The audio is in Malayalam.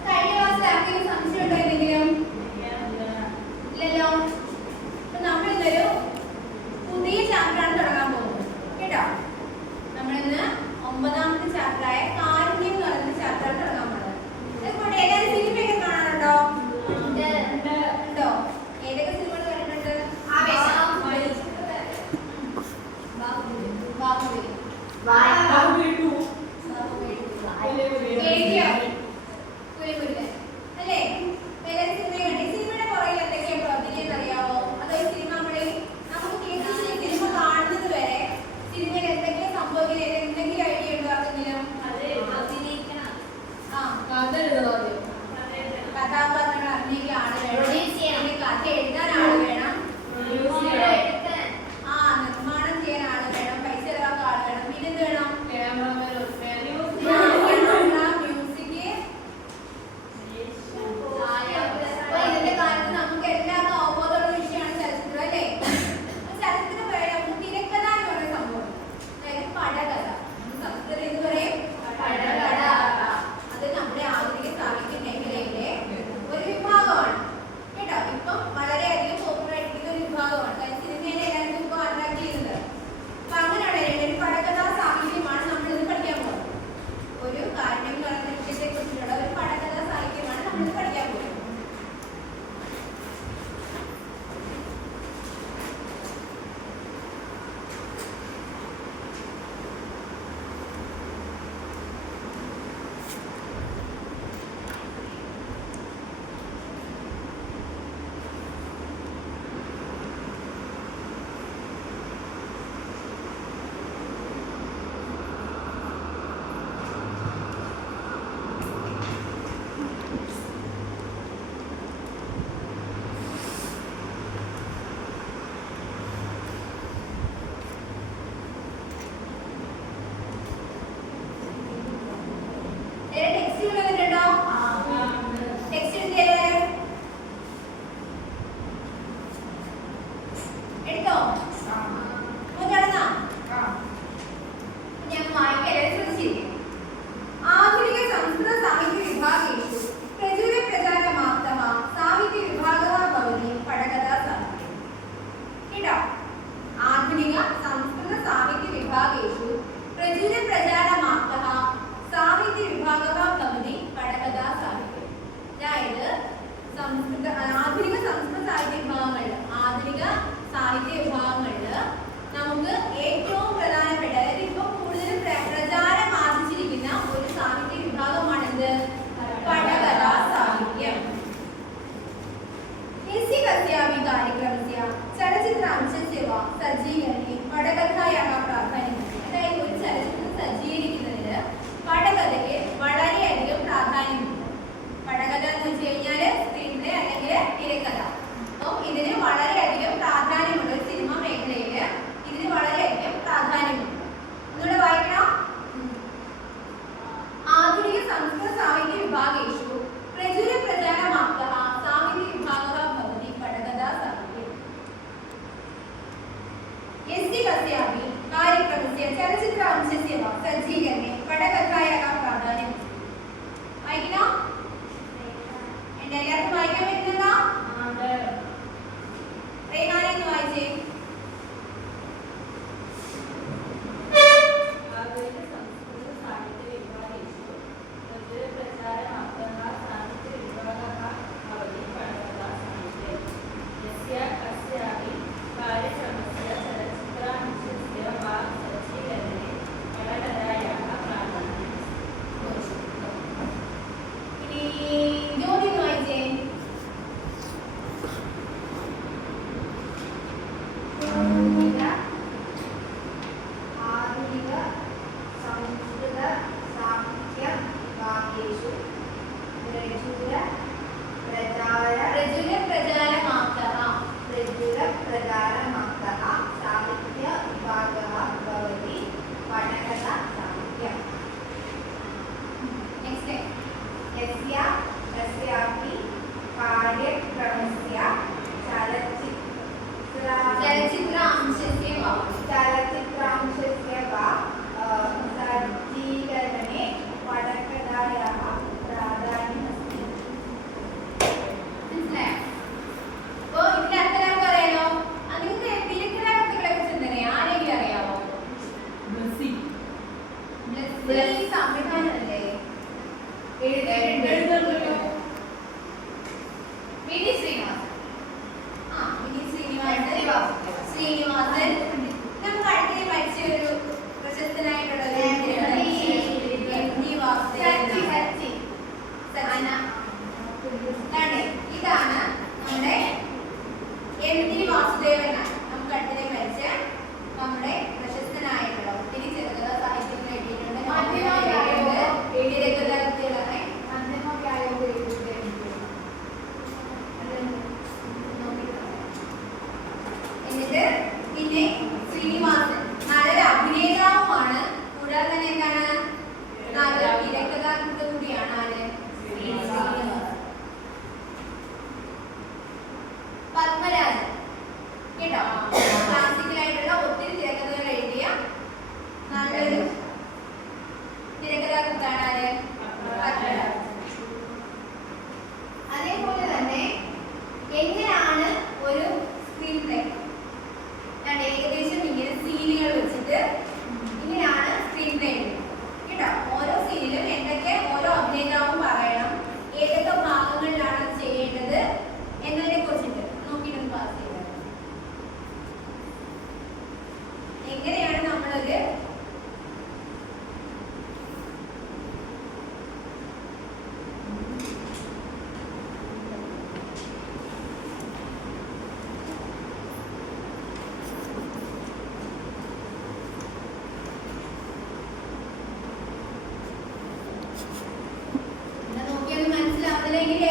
കഴിഞ്ഞ ക്ലാസ്സിൽ ആർക്കെങ്കിലും സംശയം यस्य कस्यापि कार्यक्रमस्य चलच्चित्रांशस्य वा सज्जीकरणे पटकथायाः प्राधान्यमस्ति. മനസ്സിലായോ? അപ്പോൾ ഇതിന്റെ അർത്ഥം നമുക്ക് അറിയാലോ. നിങ്ങൾക്ക് തിരക്കഥാകൃത്തുക്കളെ കുറിച്ച് എന്താണ് ആരെങ്കിലും അറിയാമോ? ബ്ലസ്സി സംവിധാനമല്ലേ എഴുതിയിട്ടുണ്ടല്ലോ. വിനി ശ്രീനിവാസൻ. വിനി ശ്രീനിവാസൻ നമുക്ക് അടുത്ത മരിച്ച ഒരു പ്രശസ്തനായിട്ടുള്ള ഇതാണ് നമ്മുടെ എം ടി വാസുദേവൻ. നമുക്ക് അടുത്ത മരിച്ച നമ്മുടെ പ്രശസ്തനായിട്ടുള്ള ഒത്തിരി ചെറുകഥാ സാഹിത്യങ്ങൾ എഴുതിയിട്ടുണ്ട്. എന്നിട്ട് പിന്നെ ശ്രീനിവാസൻ നല്ലൊരു അഭിനേതാവുമാണ്. കൂടാതെ തന്നെ എന്താണ് നല്ല തിരക്കഥാകൃത്ത് കൂടിയാണ്. ആര്? പത്മരാജൻ കേട്ടോ. ക്ലാസിക്കലായിട്ടുള്ള ഒത്തിരി തിരക്കഥകൾ എഴുതിയ നല്ലൊരു തിരക്കഥാകൃത്താണ്. ആര്? പത്മരാജൻ. അതേപോലെ തന്നെ എങ്ങനെയാണ് ഒരു സ്ക്രീൻ പ്ലേ ഏകദേശം ഇങ്ങനെ സീനുകൾ വെച്ചിട്ട് ഇങ്ങനെയാണ് സ്ക്രീൻ പ്ലേ കേട്ടോ. ഓരോ സീനിലും എന്തൊക്കെ ഓരോ അഭിനേതാവും പറയണം, ഏതൊക്കെ ഭാഗങ്ങളിലാണ് ചെയ്യേണ്ടത് എന്നതിനെ കുറിച്ചിട്ട് നോക്കിയിട്ട് പാസ് ചെയ്തത്. എങ്ങനെയാണ് നമ്മളൊരു മനസ്സിലാവുന്നില്ലെങ്കിൽ